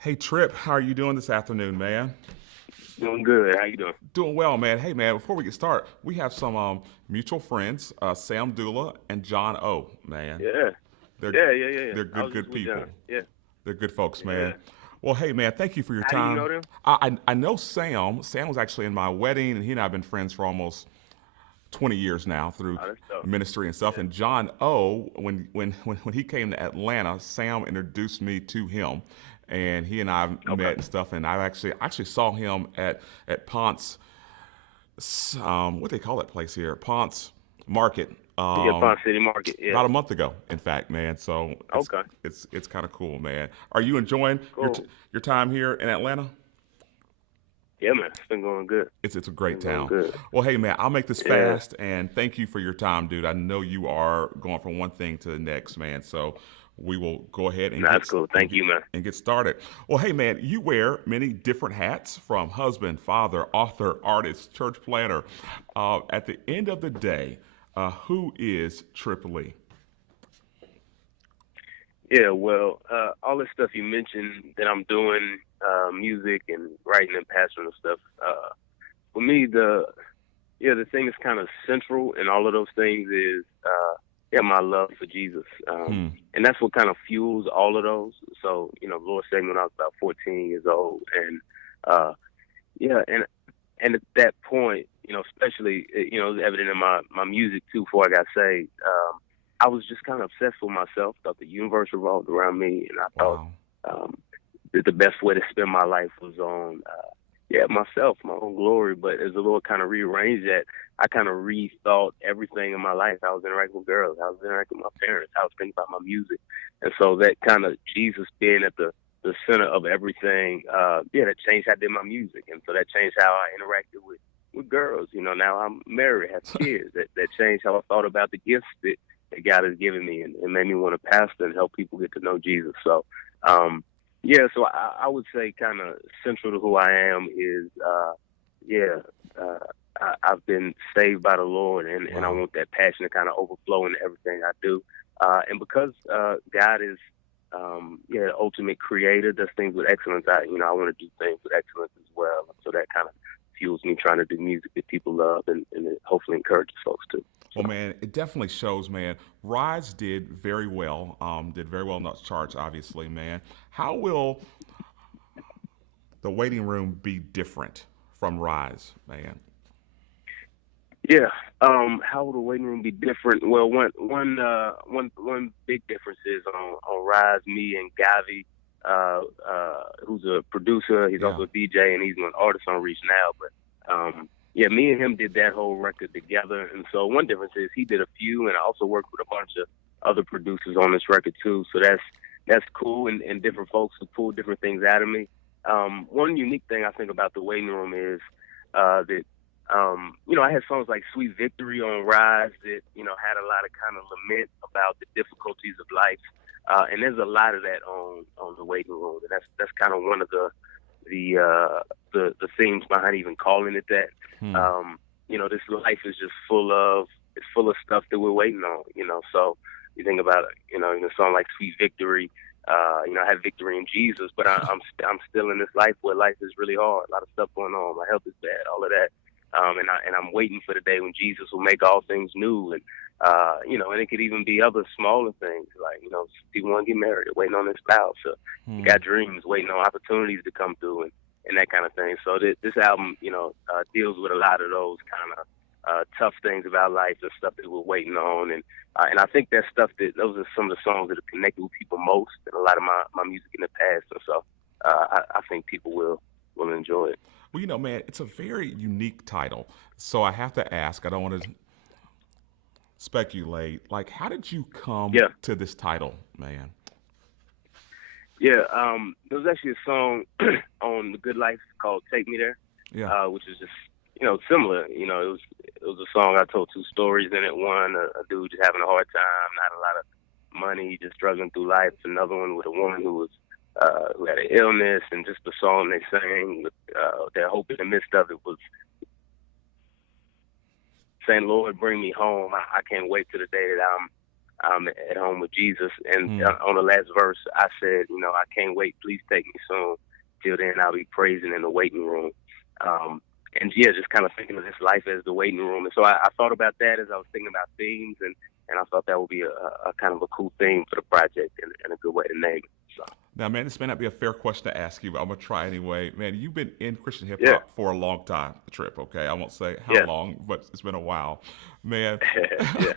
Hey Trip, how are you doing this afternoon, man? Doing good. How you doing? Doing well, man. Hey, man. Before we get started, we have some mutual friends, Sam Dula and John O. Man, Yeah. they're Yeah. they're I good was just good with John. people. Yeah. They're good folks, man. Yeah. Well, hey, man. Thank you for your How do you time. know them? I know Sam. Sam was actually in my wedding, and he and I have been friends for almost 20 years now through Oh, that's dope. ministry and stuff. Yeah. And John O, when he came to Atlanta, Sam introduced me to him, and he and I Okay. met and stuff. And I actually saw him at Ponce, what do they call that place here, Ponce Market, Yeah, Pond City Market. Yeah. about a month ago. In fact, man. So it's Okay. it's it's kind of cool, man. Are you enjoying Cool. your time here in Atlanta? Yeah, man. It's been going good. It's a It's great been going town. good. Well, hey man, I'll make this Yeah. fast and thank you for your time, dude. I know you are going from one thing to the next, man. So we will go ahead and Nah, that's get cool. and Thank get you, man. and get started. Well, hey man, you wear many different hats from husband, father, author, artist, church planner. At the end of the day, who is Trip Lee? Yeah, well, all this stuff you mentioned that I'm doing, music and writing and pastoral stuff, for me, the thing that's kind of central in all of those things is, my love for Jesus. Hmm. And that's what kind of fuels all of those. So, the Lord saved me when I was about 14 years old. And, yeah, and at that point, especially, it was evident in my music too before I got saved. I was just kind of obsessed with myself, thought the universe revolved around me. And I thought, Wow. um, that the best way to spend my life was on, myself, my own glory. But as the Lord kind of rearranged that, I kind of rethought everything in my life. I was interacting with girls, I was interacting with my parents, I was thinking about my music, and so that kind of Jesus being at the center of everything, that changed how I did my music, and so that changed how I interacted with girls. Now I'm married, have kids. That changed how I thought about the gifts that God has given me, and made me want to pastor and help people get to know Jesus. So. So I would say kind of central to who I am is, yeah, uh, I've been saved by the Lord, and I Wow. want that passion to kind of overflow into everything I do. And because God is, the ultimate creator, does things with excellence. I want to do things with excellence as well. So that kind of fuels me trying to do music that people love, and it hopefully encourages folks too. Well, So man, it definitely shows, man. Rise did very well. Did very well in those charts, obviously, man. How will the waiting room be different from Rise, man? yeah, how will the waiting room be different? Well, one big difference is on Rise, me and Gavi, who's a producer. He's Yeah. also a DJ, and he's an artist on Reach Now. But me and him did that whole record together. And so one difference is he did a few, and I also worked with a bunch of other producers on this record too. So that's cool, and different folks who pull different things out of me. One unique thing I think about the waiting room is that I had songs like Sweet Victory on Rise that, had a lot of kind of lament about the difficulties of life. And there's a lot of that on the waiting room. And that's kind of one of the themes behind even calling it that. Hmm. This life is just it's full of stuff that we're waiting on, so you think about it, in a song like Sweet Victory, I have victory in Jesus, but I'm still in this life where life is really hard, a lot of stuff going on, my health is bad, all of that. And I'm waiting for the day when Jesus will make all things new, and it could even be other smaller things like people want to get married, waiting on their spouse, or you Hmm. got dreams, waiting on opportunities to come through, and that kind of thing. So this album, deals with a lot of those kind of tough things about life and stuff that we're waiting on, and I think that stuff that those are some of the songs that have connected with people most in a lot of my music in the past, and so I think people will enjoy it. Well, man, it's a very unique title. So I have to ask, I don't want to speculate, like, how did you come Yeah. to this title, man? Yeah, there was actually a song on The Good Life called "Take Me There," Yeah. which is just similar. It was a song I told two stories in it. One, a dude just having a hard time, not a lot of money, just struggling through life. Another one with a woman who had an illness, and just the song they sang with their hope in the midst of it was saying, "Lord, bring me home. I can't wait to the day that I'm at home with Jesus. And Hmm. on the last verse, I said, I can't wait. Please take me soon. Till then, I'll be praising in the waiting room. Um, and yeah, just kind of thinking of this life as the waiting room. And so I thought about that as I was thinking about themes, and I thought that would be a kind of a cool theme for the project and a good way to name it. So Now, man, this may not be a fair question to ask you, but I'm gonna try anyway. Man, you've been in Christian hip yeah, hop for a long time, Trip. Okay, I won't say how yeah, long, but it's been a while. Man, yeah.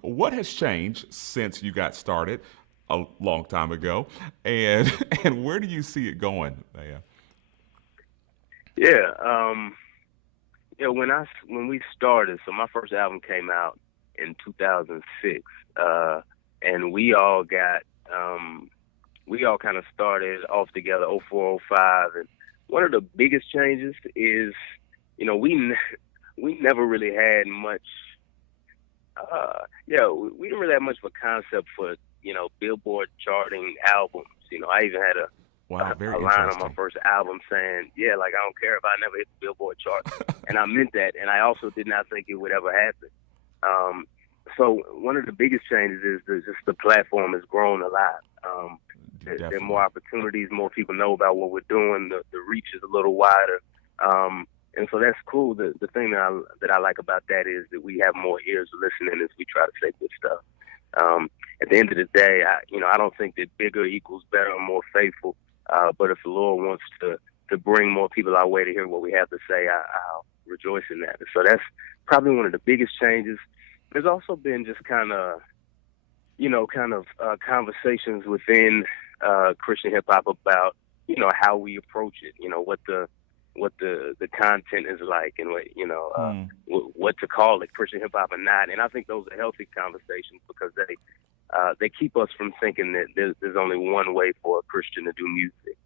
what has changed since you got started a long time ago, and and where do you see it going, man? Yeah, when we started, so my first album came out in 2006, and we all kind of started off together 0405, and one of the biggest changes is, we never really had much. We didn't really have much of a concept for Billboard charting albums. I even had Wow, a very line on my interesting. first album saying, yeah, like I don't care if I never hit the Billboard chart. And I meant that. And I also did not think it would ever happen. Um, so one of the biggest changes is just the platform has grown a lot. There are more Definitely. opportunities, more people know about what we're doing. The reach is a little wider. And so that's cool. The thing that I like about that is that we have more ears listening as we try to say good stuff. At the end of the day, I don't think that bigger equals better or more faithful. But if the Lord wants to bring more people our way to hear what we have to say, I'll rejoice in that. So that's probably one of the biggest changes. There's also been just conversations within Christian hip hop about how we approach it. What the content is like, and Hmm. what to call it, Christian hip hop or not. And I think those are healthy conversations because they keep us from thinking that there's only one way for a Christian to do music.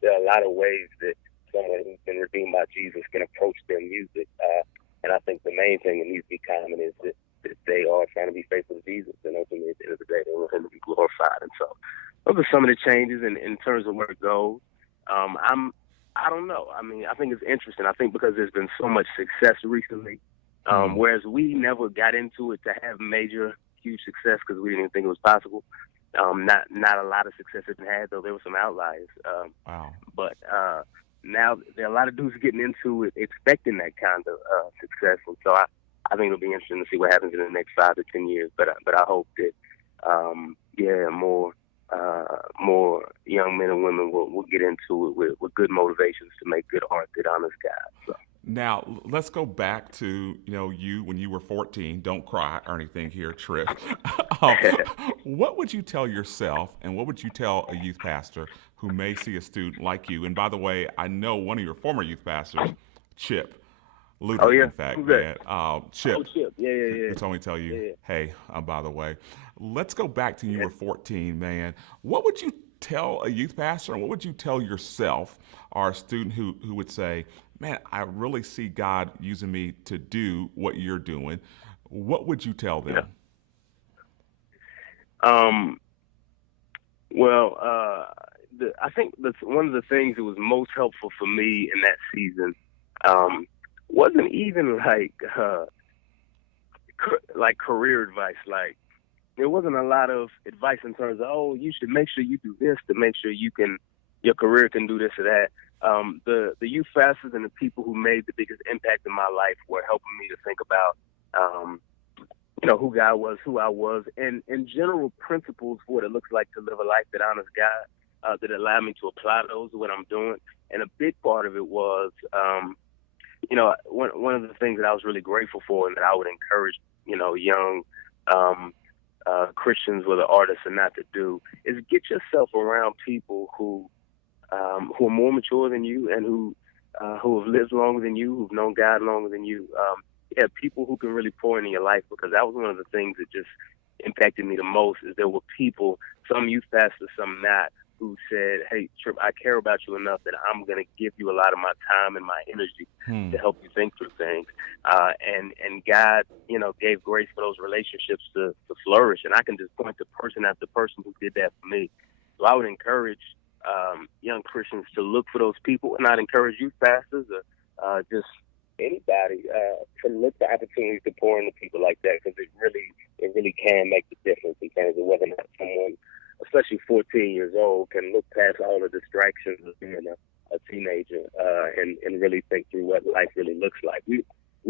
There are a lot of ways that someone who's been redeemed by Jesus can approach their music. And I think the main thing that needs to be common is that they are trying to be faithful to Jesus, and ultimately at the end of the day, they want Him to be glorified. And so, those are some of the changes in terms of where it goes. I don't know. I mean, I think it's interesting. I think because there's been so much success recently, Hmm. whereas we never got into it to have major, huge success because we didn't even think it was possible. Not a lot of success it had, though there were some outliers. Wow. But now there are a lot of dudes getting into it, expecting that kind of success, and so I think it'll be interesting to see what happens in the next 5 to 10 years. But I hope that more young men and women will get into it with good motivations to make good art that honors God. So. Now let's go back to you when you were 14. Don't cry or anything here, Trip. um, what would you tell yourself, and what would you tell a youth pastor who may see a student like you? And by the way, I know one of your former youth pastors, Chip Oh Luter, yeah, in fact, who's that? man. Oh Chip, Chip, yeah, yeah, who told me to tell you, yeah, hey, by the way, let's go back to you yeah. were 14, man. What would you tell a youth pastor, and what would you tell yourself or a student who would say, man, I really see God using me to do what you're doing? What would you tell Yeah. them? Um. Well, I think that's one of the things that was most helpful for me in that season. Um, wasn't even like career advice. Like there wasn't a lot of advice in terms of, oh, you should make sure you do this to make sure your career can do this or that. The youth pastors and the people who made the biggest impact in my life were helping me to think about, um, who God was, who I was, and general principles for what it looks like to live a life that honors God, that allowed me to apply those to what I'm doing. And a big part of it was, one of the things that I was really grateful for and that I would encourage, young Christians, whether artists or not, to do is get yourself around people who are more mature than you and who have lived longer than you, who've known God longer than you. People who can really pour into your life, because that was one of the things that just impacted me the most. Is there were people, some youth pastors, some not, who said, "Hey, Trip, I care about you enough that I'm going to give you a lot of my time and my energy Hmm. to help you think through things." And God, gave grace for those relationships to flourish. And I can just point to person after person who did that for me. So I would encourage young Christians to look for those people, and I'd encourage youth pastors or just anybody to look for opportunities to pour into people like that, because it really it really can make the difference in terms of whether or not someone, especially 14 years old, can look past all the distractions of being a teenager and really think through what life really looks like. We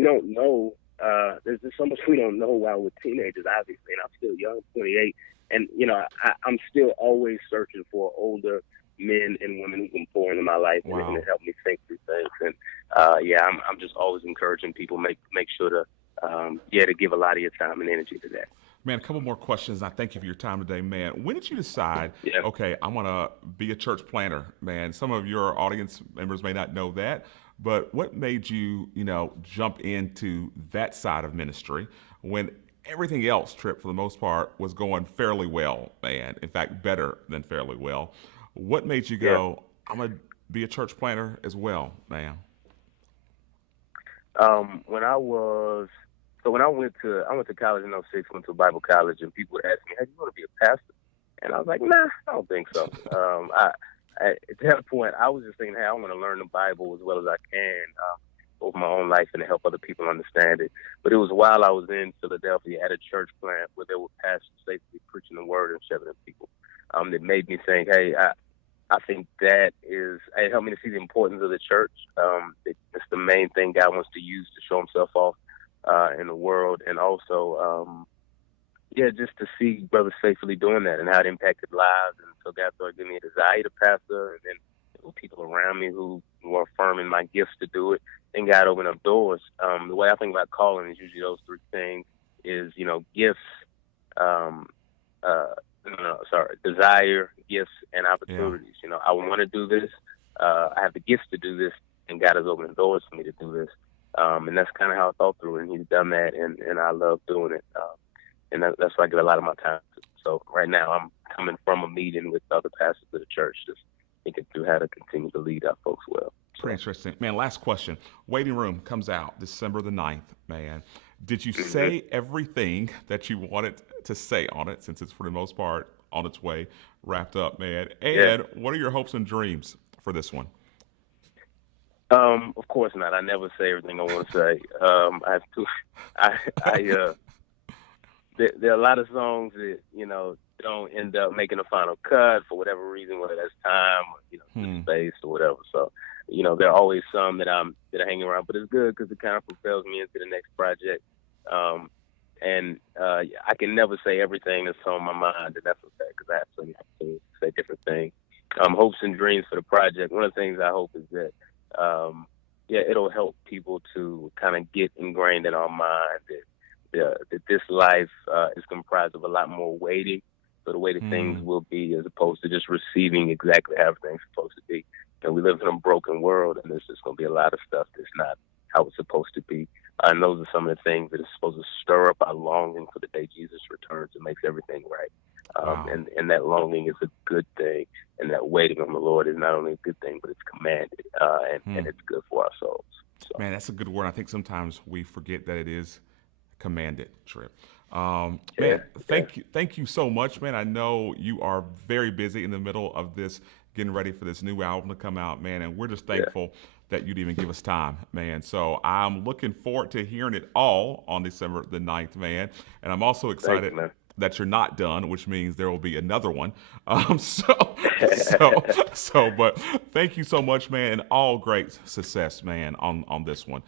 don't know. There's just so much we don't know while we're teenagers, obviously, and I'm still young, 28, and I'm still always searching for older men and women who can pour into my life and Wow. help me think through things. And I'm just always encouraging people make sure to to give a lot of your time and energy to that. Man, a couple more questions. I thank you for your time today, man. When did you decide, Yeah. okay, I'm going to be a church planter, man? Some of your audience members may not know that, but what made you, jump into that side of ministry when everything else, Trip, for the most part, was going fairly well, man? In fact, better than fairly well. What made you Yeah. go, I'm going to be a church planter as well, man? When I was when I went to college in '06, went to Bible college, and people would ask me, "Hey, you want to be a pastor?" And I was like, "Nah, I don't think so." At that point, I was just thinking, "Hey, I want to learn the Bible as well as I can, over my own life and to help other people understand it." But it was while I was in Philadelphia at a church plant where there were pastors basically preaching the word and shepherding people, that made me think, "Hey, I think it helped me to see the importance of the church. It's the main thing God wants to use to show himself off in the world. And also, just to see brothers faithfully doing that and how it impacted lives. And so God started giving me a desire to pastor. And then there were people around me who were affirming my gifts to do it. And God opened up doors. The way I think about calling is usually those three things is, gifts, um, desire, gifts, and Yeah. opportunities. I want to do this. I have the gifts to do this, and God has opened doors for me to do this. And that's kind of how I thought through it. And He's done that, and I love doing it. And that's why I give a lot of my time to. So right now, I'm coming from a meeting with other pastors of the church, just thinking through how to continue to lead our folks well. Pretty So, interesting. Man, last question. Waiting Room comes out December the 9th, man. Did you hmm say everything that you wanted to say on it, since it's for the most part on its way, wrapped up, man? yeah. And what are your hopes and dreams for this one? Of course not. I never say everything I want to say. I have to. I there are a lot of songs that don't end up making the final cut for whatever reason, whether that's time or just Hmm. space or whatever. So there are always some that are hanging around, but it's good because it kind of propels me into the next project. Um, and I can never say everything that's on my mind, and that's okay because I have plenty to say different things. Hopes and dreams for the project. One of the things I hope is that it'll help people to kind of get ingrained in our mind that this life is comprised of a lot more waiting for the way that things Hmm. will be as opposed to just receiving exactly how everything's supposed to be. And we live in a broken world, and there's just going to be a lot of stuff that's not how it's supposed to be. And those are some of the things that are supposed to stir up our longing for the day Jesus returns and makes everything right. Wow. And that longing is a good thing, and that waiting on the Lord is not only a good thing, but it's commanded, Hmm. and it's good for our souls. So, Man, that's a good word. I think sometimes we forget that it is commanded, Trip. yeah, Man, yeah, thank you so much, man. I know you are very busy in the middle of this, getting ready for this new album to come out, man, and we're just yeah. thankful that you'd even give us time, man. So I'm looking forward to hearing it all on December the 9th, man. And I'm also Thank excited you, man. that you're not done, which means there will be another one. So, but thank you so much, man, and all great success, man, on this one.